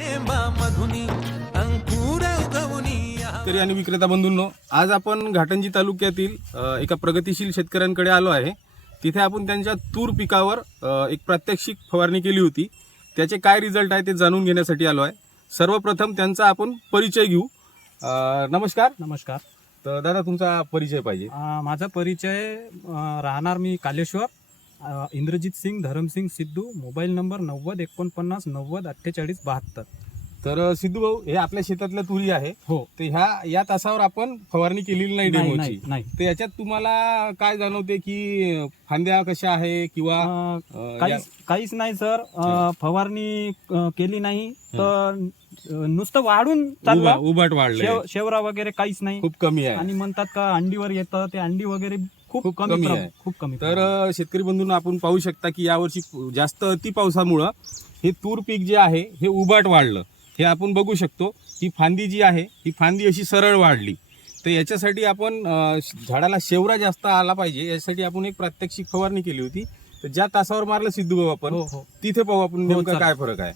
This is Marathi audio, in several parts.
मधुनी अंकुर उगवनी शेतकरी आणि विक्रेता बंधूंनो आज आपण घाटंजी तालुक्यातील एका प्रगतिशील शेतकऱ्यांकडे आलो आहे. तिथे आपण त्यांच्या तूर पिकावर एक प्रात्यक्षिक फवारणी केली होती. त्याचे काय रिझल्ट आहे ते जाणून घेण्यासाठी आलो आहे. सर्वप्रथम त्यांचा आपण परिचय घेऊ. अ, नमस्कार. नमस्कार. तर दादा तुमचा परिचय पाहिजे. अ, माझा परिचय अ, राहणार मी कालेश्वर. इंद्रजित सिंग धरमसिंग सिद्धू मोबाईल नंबर नव्वद एकोणपन्नास नव्वद अठ्ठेचाळीस बहात्तर. तर सिद्धू भाऊ हे आपल्या शेतातल्या तुरी आहे. हो. तर ह्या या तासावर आपण फवारणी केलेली नाही नाही डेमोची. नाही नाही. तर याच्यात तुम्हाला काय जाणवते की फांद्या कशा आहे किंवा अ, अ, या- काहीच काहीच नाही सर. अ, फवारणी अ, केली नाही. तर अ, नुसतं वाढून उभा- चाललं उभाट वाढले शेव शेवरा वगैरे काहीच नाही. खूप कमी आहे. आणि म्हणतात का अंडीवर येतं ते अंडी वगैरे खूप कमी प्रम- आहे. खूप कमी तर प्रमाणात. अ, शेतकरी बंधूंना आपण पाहू शकता की यावर्षी जास्त अति पावसामुळं हे तूर पीक जे आहे हे उभाट वाढलं हे आपण बघू शकतो ही फांदी जी आहे ही फांदी अशी सरळ वाढली तर याच्यासाठी आपण अ, झाडाला शेवरा जास्त आला पाहिजे यासाठी आपण एक प्रात्यक्षिक फवारणी केली होती तर ज्या तासावर मारलं सिद्धू भाऊ आपण हो हो तिथे पाहू आपण हो, नेमका चालेल. काय फरक आहे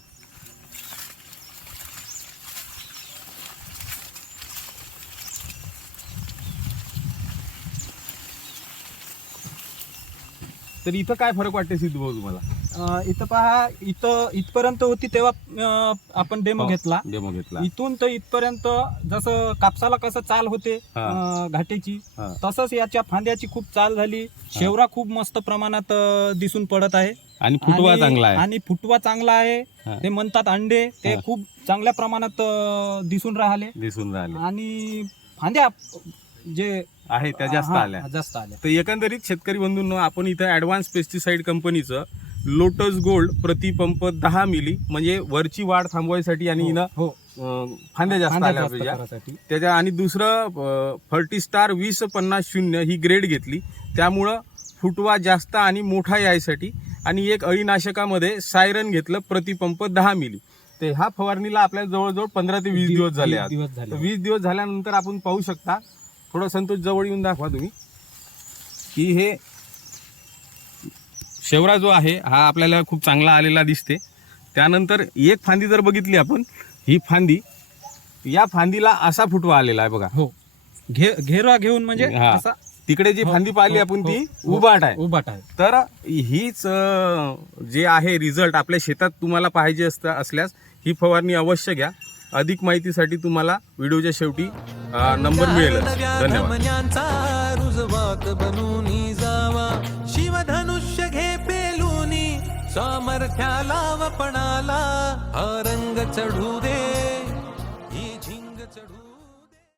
तर इथं काय फरक वाटते सिद्धू भाऊ तुम्हाला? अ, इथं पहा इथं इथपर्यंत होती तेव्हा अ, आपण डेमो घेतला. डेमो घेतला. इथून तर इथपर्यंत जसं कापसाला कसं चाल होते हा. अं, घाटेची हा. तसंच याच्या फांद्याची खूप चाल झाली. शेवरा खूप मस्त प्रमाणात अं, दिसून पडत आहे. आणि फुटवा आणि- चांगला आहे. आणि फुटवा चांगला आहे. हा. ते म्हणतात अंडे ते हा. खूप चांगल्या प्रमाणात अं, दिसून राहिले. दिसून राहिले. आणि फांद्या जे आहे त्या जास्त हा, आल्या. जास्त आल्या. तर एकंदरीत शेतकरी बंधूंनो आपण इथं ऍडव्हान्स पेस्टिसाइड कंपनीचं लोटस गोल्ड प्रतिपंप दहा मिली म्हणजे वरची वाढ थांबवायसाठी आणि हिनं हो. अं, फांद्या जास्त आल्या पाहिजे. करासाठी. त्याच्या आणि दुसरं फर्टिस्टार वीस पन्नास शून्य ही ग्रेड घेतली. त्यामुळं फुटवा जास्त आणि मोठा यायसाठी आणि एक अळीनाशकामध्ये सायरन घेतलं प्रतिपंप दहा मिली ते ह्या फवारणीला आपल्याला जवळजवळ पंधरा ते वीस दिवस झाले आज. दिवस तर झाले वीस दिवस झाल्यानंतर आपण पाहू शकता थोडं संतोष जवळ येऊन दाखवा तुम्ही. की हे शेवरा जो आहे हा आपल्याला खूप चांगला आलेला दिसते. त्यानंतर एक फांदी जर बघितली आपण ही फांदी या फांदीला असा फुटवा आलेला आहे बघा. हो. घे घेरा घेऊन म्हणजे. असा तिकडे जी हो, फांदी पाहिली हो, आपण ती हो, उभाट आहे. उभाट आहे. तर हीच जे आहे रिझल्ट आपल्या शेतात तुम्हाला पाहिजे असता असल्यास ही फवारणी अवश्य घ्या. अधिक माहितीसाठी तुम्हाला व्हिडिओच्या शेवटी नंबर मिळेलच. धन्यवाद. रुजवात बनूनी जावा. शिवधनुष्य घे पेलूनी सामर्थ्याला वपणाला हा रंग चढू दे ही झिंग चढू